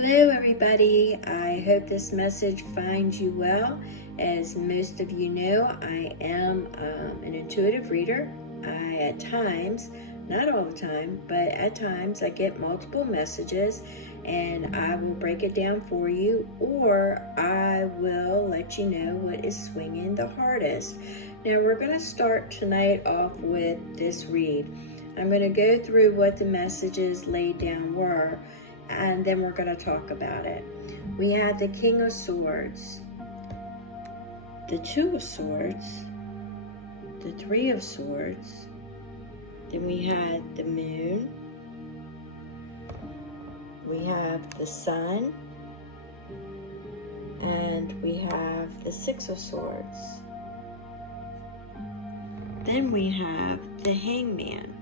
Hello everybody, I hope this message finds you well. As most of you know, I am an intuitive reader. I at times, not all the time, but at times I get multiple messages and I will break it down for you, or I will let you know what is swinging the hardest. Now we're going to start tonight off with this read. I'm going to go through what the messages laid down were, and then we're going to talk about it. We had the King of Swords, the Two of Swords, the Three of Swords, then we had the Moon, we have the Sun, and we have the Six of Swords. Then we have the Hangman.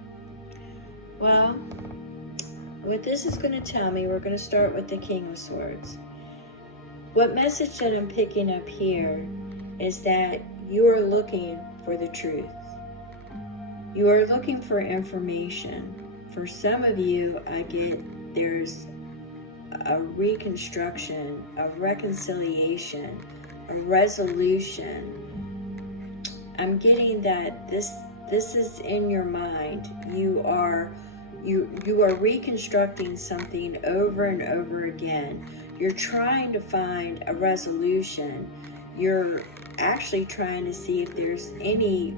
Well, what this is going to tell me, we're going to start with the King of Swords. What message that I'm picking up here is that you are looking for the truth. You are looking for information. For some of you, I get there's a reconstruction, a reconciliation, a resolution. I'm getting that this is in your mind. You are reconstructing something over and over again. You're trying to find a resolution. You're actually trying to see if there's any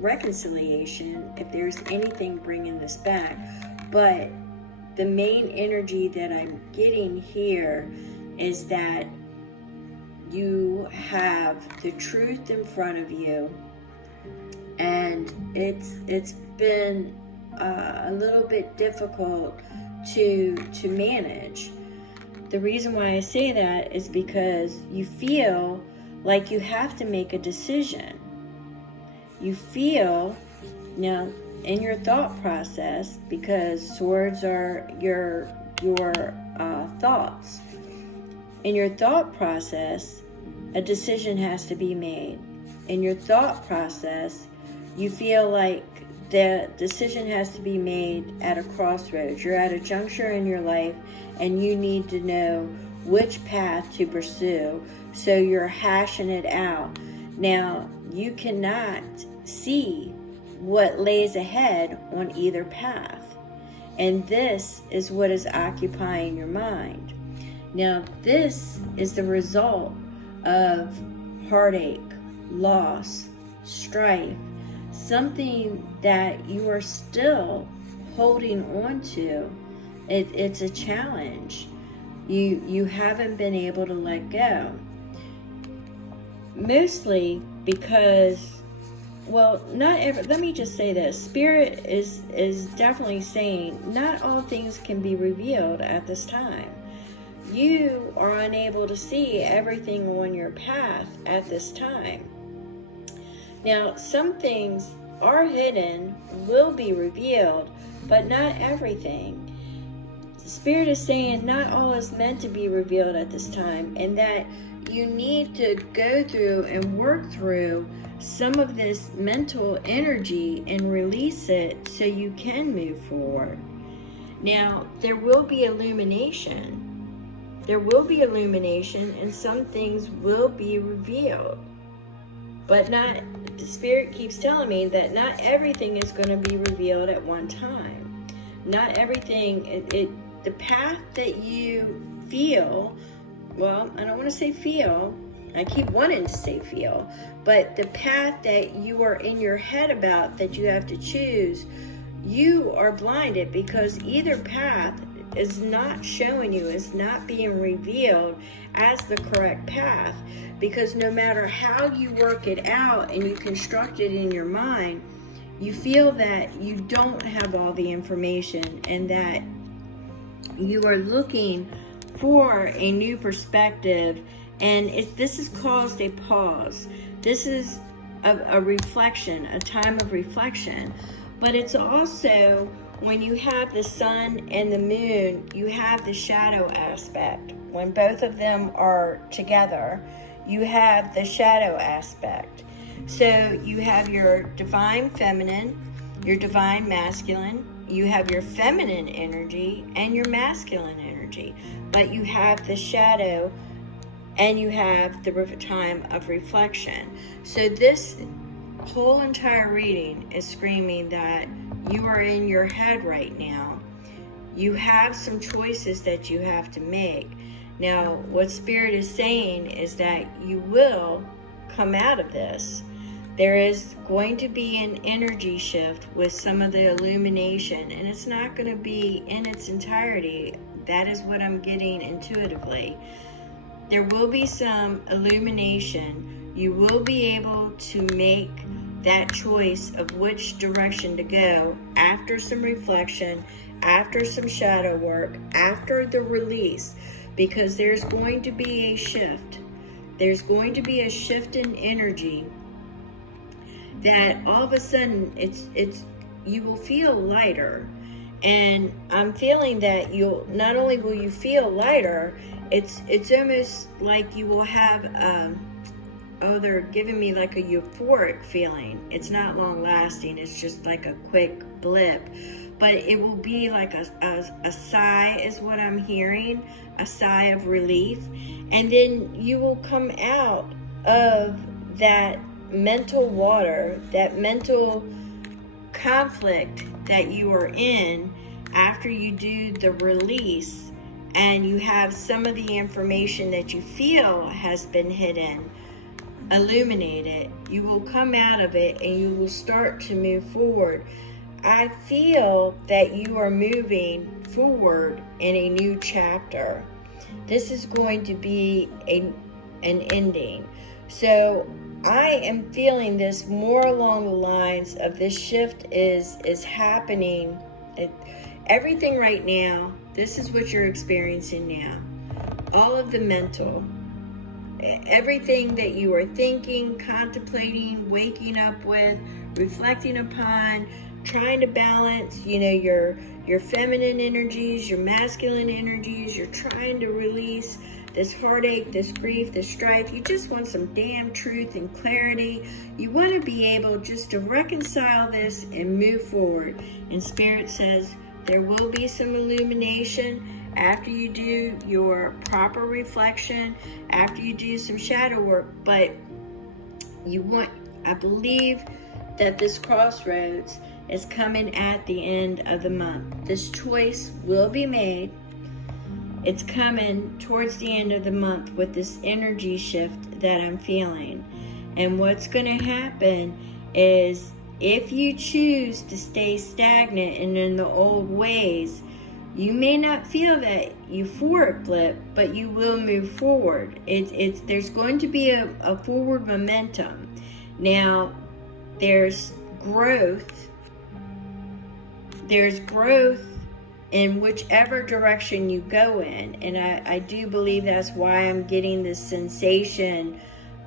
reconciliation, if there's anything bringing this back. But the main energy that I'm getting here is that you have the truth in front of you, and it's been a little bit difficult to manage. The reason why I say that is because you feel like you have to make a decision. You feel, now in your thought process, because swords are your thoughts. In your thought process, a decision has to be made. In your thought process, you feel like the decision has to be made at a crossroads. You're at a juncture in your life and you need to know which path to pursue. So you're hashing it out. Now, you cannot see what lays ahead on either path. And this is what is occupying your mind. Now, this is the result of heartache, loss, strife, something that you are still holding on to. It's a challenge. You haven't been able to let go. Mostly because, well, let me just say this. Spirit is definitely saying not all things can be revealed at this time. You are unable to see everything on your path at this time. Now, some things are hidden, will be revealed, but not everything. Spirit is saying not all is meant to be revealed at this time, and that you need to go through and work through some of this mental energy and release it so you can move forward. Now, there will be illumination. There will be illumination, and some things will be revealed. But the Spirit keeps telling me that not everything is going to be revealed at one time. Not everything, the path that you feel, well, I don't want to say feel, I keep wanting to say feel, but the path that you are in your head about that you have to choose, you are blinded because either path is not showing you, is not being revealed as the correct path, because no matter how you work it out and you construct it in your mind, you feel that you don't have all the information and that you are looking for a new perspective, and this has caused a pause. This is a reflection, a time of reflection, but it's also, when you have the sun and the moon, you have the shadow aspect. When both of them are together, you have the shadow aspect. So you have your divine feminine, your divine masculine, you have your feminine energy and your masculine energy, but you have the shadow and you have the time of reflection. So this whole entire reading is screaming that you are in your head right now. You have some choices that you have to make. Now, what Spirit is saying is that you will come out of this. There is going to be an energy shift with some of the illumination, and it's not going to be in its entirety. That is what I'm getting intuitively. There will be some illumination. You will be able to make that choice of which direction to go after some reflection, after some shadow work, after the release, because there's going to be a shift. There's going to be a shift in energy that all of a sudden you will feel lighter. And I'm feeling that you'll not only will you feel lighter, it's almost like you will have they're giving me like a euphoric feeling. It's not long lasting, it's just like a quick blip, but it will be like a sigh is what I'm hearing, a sigh of relief. And then you will come out of that mental water, that mental conflict that you are in after you do the release, and you have some of the information that you feel has been hidden illuminated. You will come out of it and you will start to move forward. I feel that you are moving forward in a new chapter. This is going to be an ending. So I am feeling this more along the lines of this shift is happening. Everything right now, this is what you're experiencing now. All of the mental, everything that you are thinking, contemplating, waking up with, reflecting upon, trying to balance, your feminine energies, your masculine energies. You're trying to release this heartache, this grief, this strife. You just want some damn truth and clarity. You want to be able just to reconcile this and move forward. And Spirit says there will be some illumination after you do your proper reflection, after you do some shadow work. But I believe that this crossroads is coming at the end of the month. This choice will be made. It's coming towards the end of the month with this energy shift that I'm feeling. And what's going to happen is, if you choose to stay stagnant and in the old ways, you may not feel that euphoric blip, but you will move forward. There's going to be a forward momentum. Now, there's growth. There's growth in whichever direction you go in. And I do believe that's why I'm getting this sensation,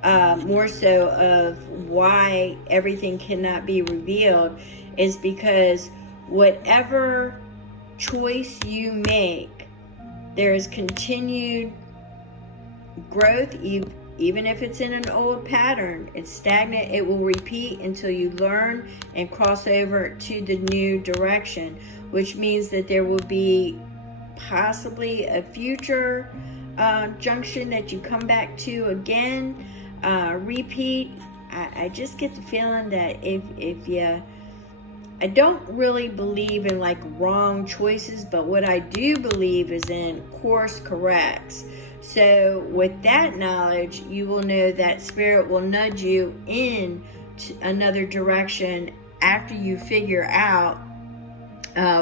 more so of why everything cannot be revealed, is because whatever choice you make, there is continued growth. Even if it's in an old pattern, it's stagnant, it will repeat until you learn and cross over to the new direction, which means that there will be possibly a future junction that you come back to again, repeat. I just get the feeling that if you, I don't really believe in like wrong choices, but what I do believe is in course corrects. So with that knowledge, you will know that Spirit will nudge you in to another direction after you figure out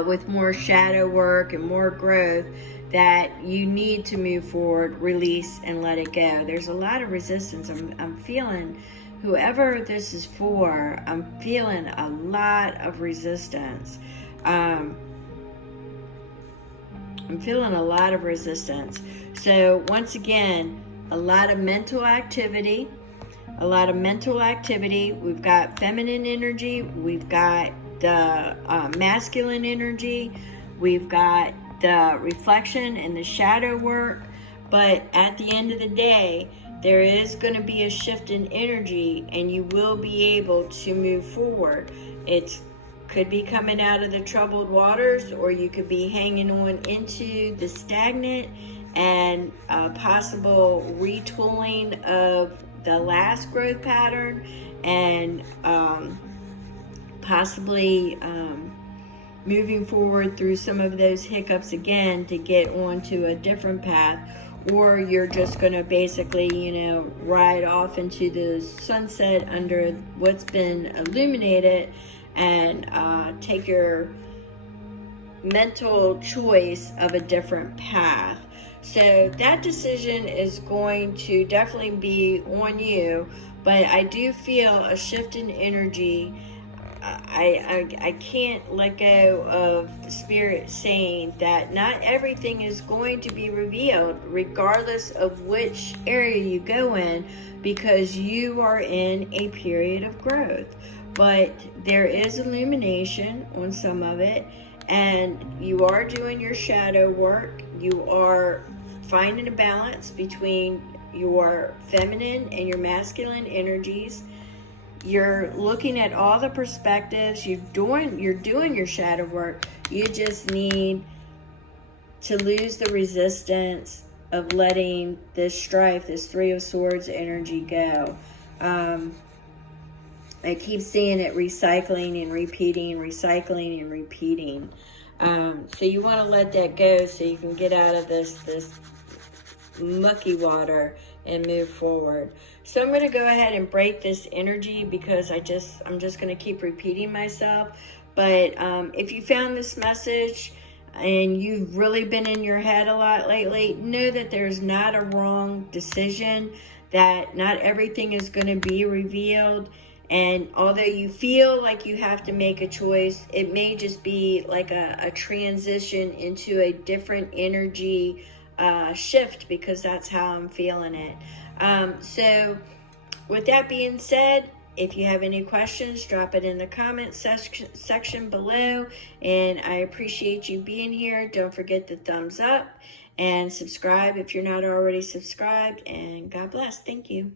with more shadow work and more growth that you need to move forward, release, and let it go. There's a lot of resistance. I'm feeling, whoever this is for, I'm feeling a lot of resistance. I'm feeling a lot of resistance. So once again, a lot of mental activity. We've got feminine energy. We've got the masculine energy. We've got the reflection and the shadow work. But at the end of the day, there is going to be a shift in energy, and you will be able to move forward. It's could be coming out of the troubled waters, or you could be hanging on into the stagnant, and possible retooling of the last growth pattern, and possibly moving forward through some of those hiccups again to get onto a different path. Or you're just going to basically, ride off into the sunset under what's been illuminated, and take your mental choice of a different path. So that decision is going to definitely be on you, but I do feel a shift in energy. I can't let go of the Spirit saying that not everything is going to be revealed, regardless of which area you go in, because you are in a period of growth. But there is illumination on some of it, and you are doing your shadow work. You are finding a balance between your feminine and your masculine energies. You're looking at all the perspectives. You're doing your shadow work. You just need to lose the resistance of letting this strife, this Three of Swords energy go. I keep seeing it recycling and repeating, recycling and repeating. So you want to let that go so you can get out of this mucky water and move forward. So I'm going to go ahead and break this energy, because I'm just going to keep repeating myself. But if you found this message and you've really been in your head a lot lately, know that there's not a wrong decision, that not everything is going to be revealed. And although you feel like you have to make a choice, it may just be like a transition into a different energy shift, because that's how I'm feeling it. So with that being said, if you have any questions, drop it in the comment section below. And I appreciate you being here. Don't forget the thumbs up and subscribe if you're not already subscribed. And God bless. Thank you.